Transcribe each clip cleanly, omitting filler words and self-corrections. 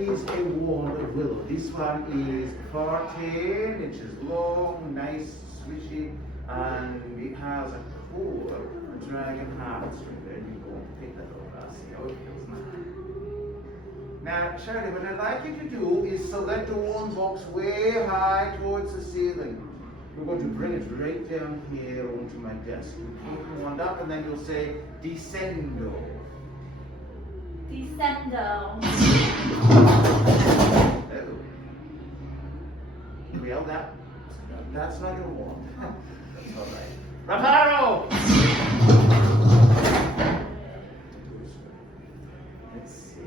is a wand of willow. This one is 14 inches long, nice, swishy, and it has a cool dragon heartstring. There you go, pick that up, I'll see how it feels now. Now, Shirley, what I'd like you to do is select the wand box way high towards the ceiling. We're going to bring it right down here onto my desk. You pick the wand up and then you'll say, Descendo. Descendo. Well, that's not your wand. That's all right. Reparo! Let's see.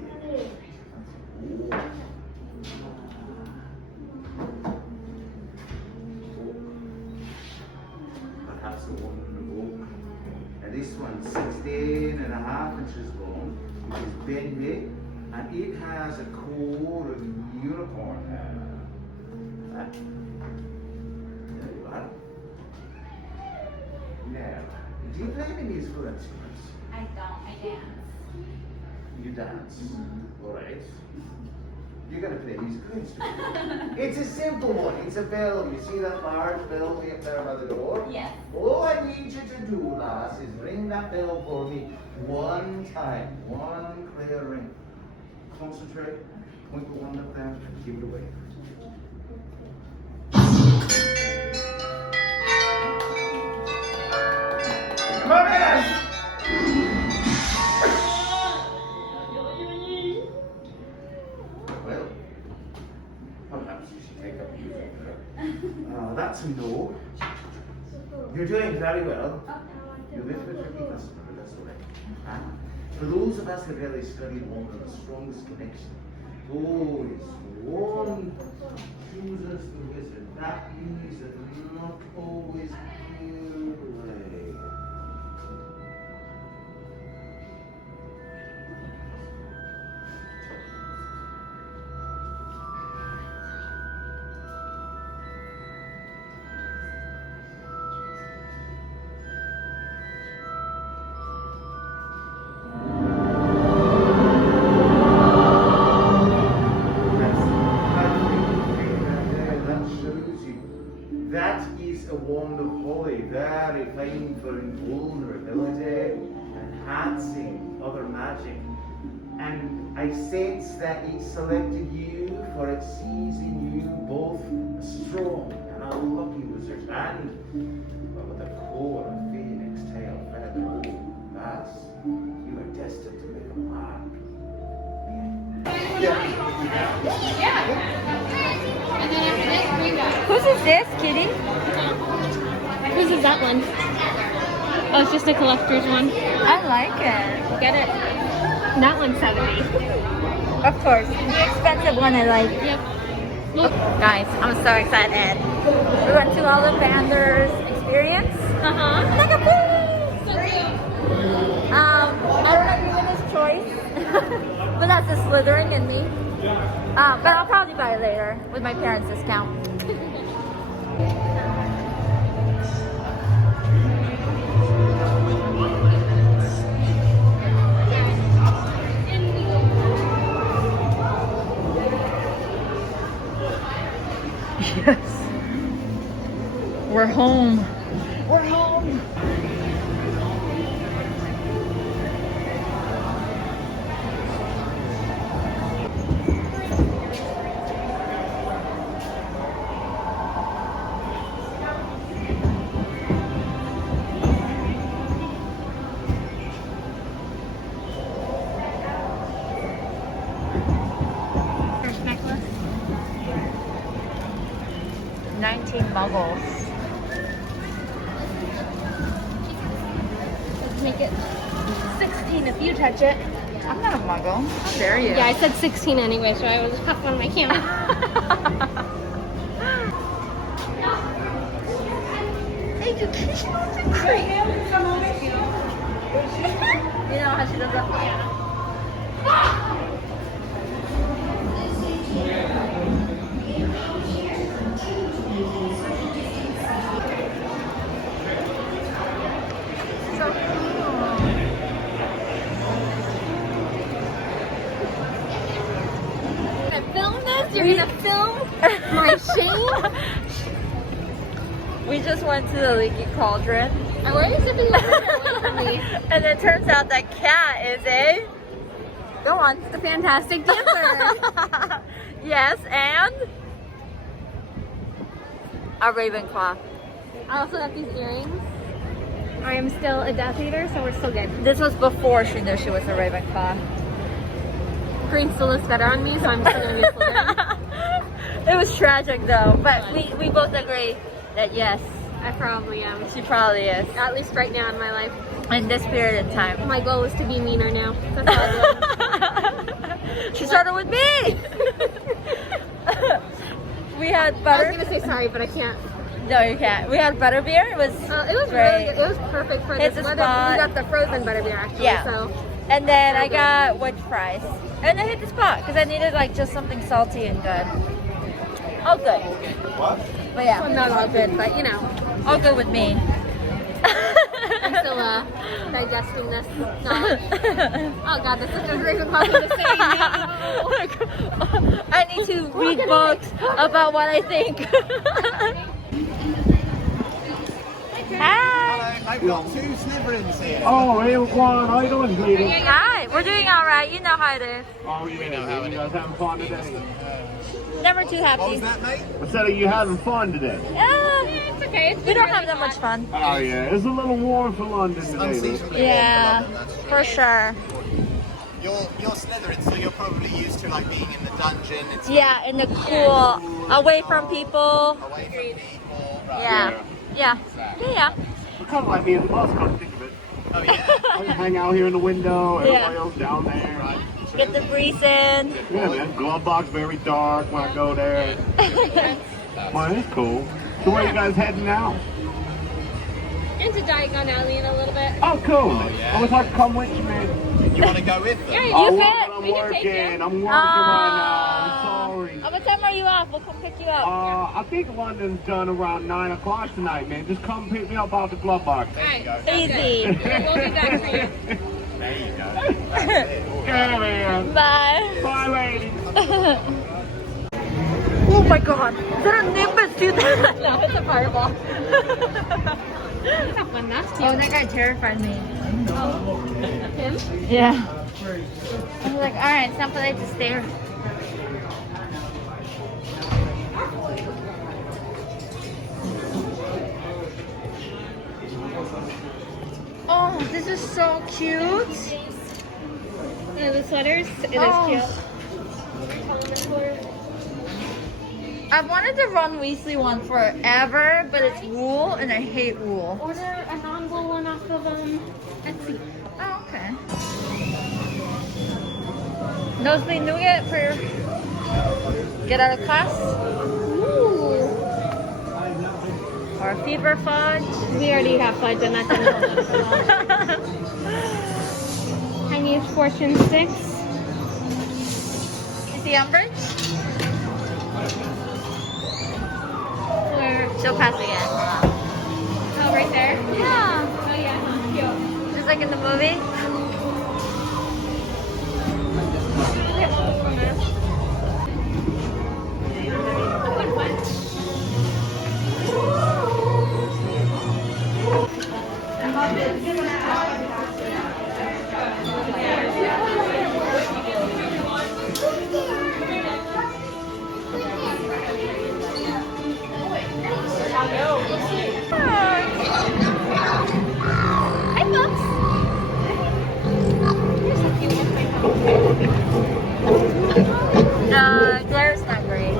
Perhaps the one in the book. Now this one's 16.5 inches long. It is bendy, and it has a core of unicorn. There you are. Now, do you play any musical instruments? I don't, I dance. You dance? All right. You're going to play musical instruments. It's a simple one. It's a bell. You see that large bell way up there by the door? Yes. All I need you to do, lass, is ring that bell for me one time. One clear ring. Concentrate. Point the wand up there and give it away. Come on, man! Well, perhaps you should take up music. That's a no. You're doing very well. You're with a tricky customer, but that's all right. For those of us who really studied one of the strongest connection, is one chooses the wizard. That means that not always clear away. That is a wand of holly, very fine for invulnerability, enhancing other magic. And I sense that it selected you for it sees in you both a strong and a lucky wizard, and well, with a core of phoenix tail feather. Thus, you are destined to make a mark. Whose is this, Kitty? Whose is that one? Oh, it's just a collector's one. I like it. Get it? That one's 70. Of course. The expensive one I like. Yep. Look. Guys, I'm so excited. We went to Ollivanders experience. Like a boo! So cute. I don't agree with his choice. But that's the Slytherin in me. But I'll probably buy it later with my parents' discount. Yes. We're home. We're home. First necklace. 19 muggles. Let's make it 16 if you touch it. I'm not a muggle. How dare you? Yeah, I said 16 anyway, so I was huffing on my camera. Education is great. You know how she does that? So cool. You're gonna film my shame? We just went to the Leaky Cauldron. Why are you zipping your hair away from me? And it turns out that Cat is a... Go on. The fantastic dancer. Yes, and... a Ravenclaw. I also have these earrings. I am still a Death Eater, so we're still good. This was before she knew she was a Ravenclaw. Green still looks better on me, so I'm still gonna be Slytherin. It was tragic though, but we both agree that yes, I probably am. she probably is. At least right now in my life. In this period of time. My goal is to be meaner now. That's all I'm doing. She started with me! We had I butter. was gonna say sorry, but I can't. No, you can't. We had butterbeer. It was It was great. really good. It was perfect for Hit this the weather. spot. We got the frozen butterbeer actually. Yeah. So And then So I good. got wedge fries. And I hit the spot because I needed like just something salty and good. All good. What? But yeah, well, not all good, but you know, all good with me. I'm still digesting this knowledge. Oh god, that's such a great impossible to say. No. I need to read books about what I think. Hi. I've got 2 Slytherins here. Oh, hey, Juan, how you doing, sweetie? Hi. We're doing all right. You know how it is. Oh, yeah, you guys having fun today? Never too happy. What was that, mate? I said, are you having fun today? It's okay. It's We don't have that much fun. Oh, yeah, it's a little warm for London today, though. Unseasonably Yeah, warm for London, for sure. You're Slytherin, so you're probably used to like being in the dungeon. It's Yeah, in the cool, away from people. away from people. Right. Yeah, yeah, yeah. It's kind of like being in the bus, come think of it. Oh yeah. I can hang out here in the window, Yeah. everybody else down there. Right. Get the breeze in. Yeah, man, glove box very dark when I go there. Well, that's cool. So where are you guys heading now? Into Diagon Alley in a little bit. Oh, cool. yeah. I wish I could come with you, man. You want to go with them? Yeah, Oh, You well, can. but I'm We can take working. you. I'm working right now. I'm sorry. What time are you off? We'll come pick you up. I think London's done around 9 o'clock tonight, man. Just come pick me up out the glove box. Alright. Easy. We'll be back for you. There you go. That's it. Yeah, man. Bye. Bye, lady. Oh my god. Is that a nimbus, dude? No, it's a fireball. That one, that's cute. Oh, that guy terrified me. Him? Yeah. I was like, alright, it's not polite to stare. Oh, this is so cute. Yeah, the sweaters. It is Oh. cute. I wanted the Ron Weasley one forever, but it's wool and I hate wool. Order a non-wool one off of Etsy. Oh, okay. Nosebleed nougat for get out of class Ooh. or fever fudge. We already have fudge and that didn't hold up at all. Tiniest fortune 6. Is the Umbridge? Where? She'll pass again. Oh, right there? Yeah. Oh, yeah. Cute. Just like in the movie. Hi, folks. Glaire's not great.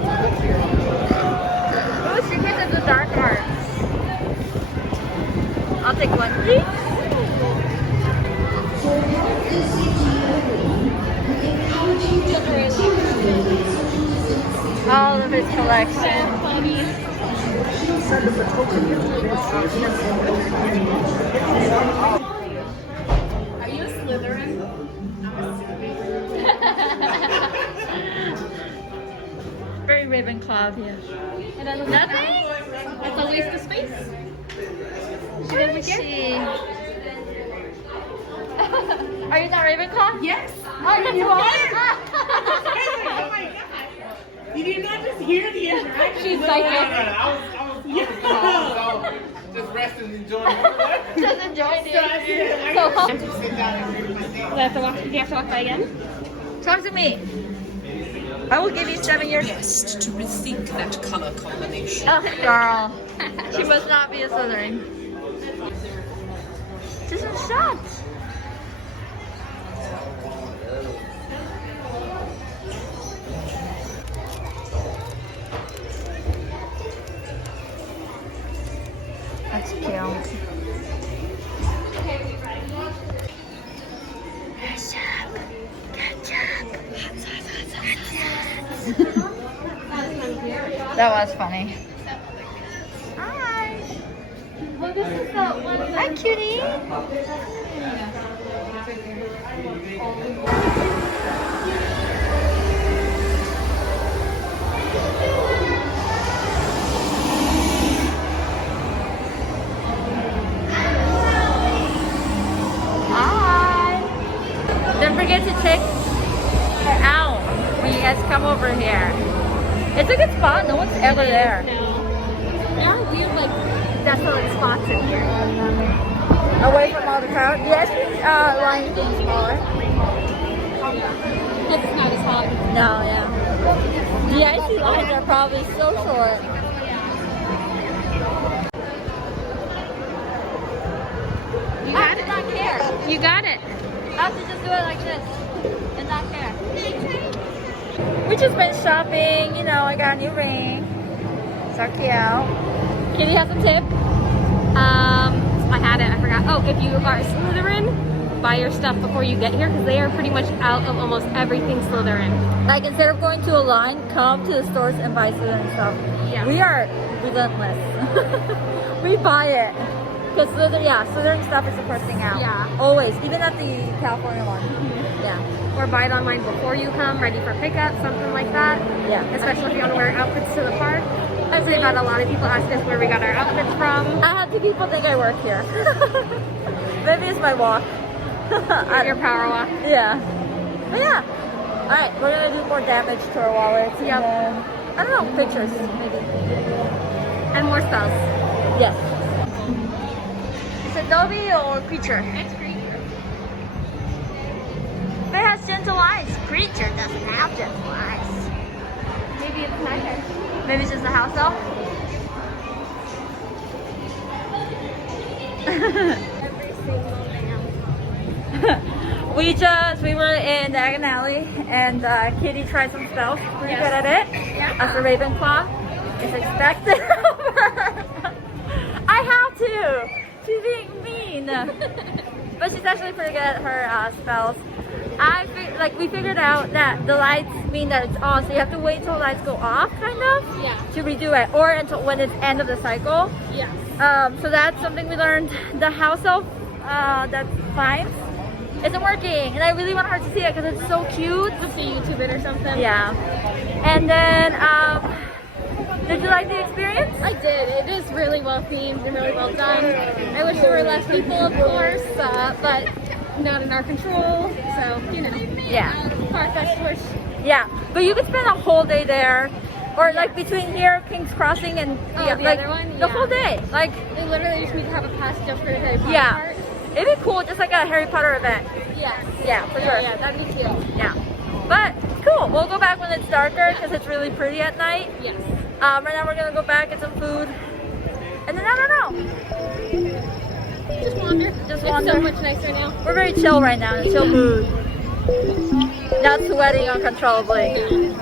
Ooh, Secrets of the Dark Arts. I'll take one, please. All of his collection. Are you a Slytherin? Very Ravenclaw of you. And then Nothing? That's a waste of space. Where is she? Are you not Ravenclaw? Yes. Oh, you are? You did not just hear the interaction. She's psychic. I was just resting and enjoying it. Just enjoyed it. So, Sit down and read my thing. do you have to walk by again? Talk to me. I will give you 7 years. Best to rethink that color combination. Oh, girl. She must not be a Slytherin. Just a shot. That's cute. That was funny. Hi. Well, this is the one. Hi, cutie. Hi. Don't forget to check her out when you guys come over here. It's a good spot. No one's ever there. No. There are weird, like, desolate spots in here. Away from all the crowd. Yes, line is getting smaller. Because it's not as hot. No, yeah. The icy lines are probably so short. You got it. Not care. You got it. I have to just do it like this and not care. We just been shopping. You know, I got a new ring. So cute. Kitty has a tip. I had it. I forgot. Oh, if you are a Slytherin, buy your stuff before you get here because they are pretty much out of almost everything Slytherin. Like instead of going to a line, come to the stores and buy Slytherin stuff. Yeah. We are relentless. We buy it. Because Slytherin stuff is the first thing out. Yeah. Always. Even at the California one. Yeah. Or buy it online before you come, ready for pickup, something like that. Yeah. Especially if you want to wear outfits to the park. I've had a lot of people ask us where we got our outfits from. I had 2 people think I work here. Maybe it's my walk. Your power walk. Yeah. But yeah. Alright, we're gonna do more damage to our wallets. Yep. And then, I don't know, pictures maybe. And more spells. Yes. It's Adobe or creature? It's creature. But it has gentle eyes. Creature doesn't have gentle eyes. Maybe it's neither. Maybe it's just a house elf? Every single thing. We were in Diagon Alley and Kitty tried some spells. Pretty Yes. good at it. Yeah. As a Ravenclaw. It's expected. I have to. She's being mean. But she's actually pretty good at her spells. We figured out that the lights mean that it's on, so you have to wait till the lights go off, kind of, Yeah. to redo it, or until when it's end of the cycle. Yes. So that's something we learned. The house elf that climbs isn't working, and I really want her to see it because it's so cute. Just to YouTube it or something. Yeah. And then, did you like the experience? I did. It is really well themed and really well done. I wish there were less people, of course, but not in our control. So, you know. Yeah. Far-fetched wish. Yeah, but you could spend a whole day there, or like between here, King's Crossing, and Oh, the like other one? the Yeah. whole day. Like, They literally just need to have a pass just for the Harry Potter yeah, part. it'd be cool, just like a Harry Potter event. Yes. Yeah, for sure. Yeah, that'd be cute. Yeah, but cool. We'll go back when it's darker because it's really pretty at night. Yes. Right now we're gonna go back get some food, and then I don't know. Just wander. Just It's wander. so much nicer now. We're very chill right now, in a chill mood. Not sweating uncontrollably.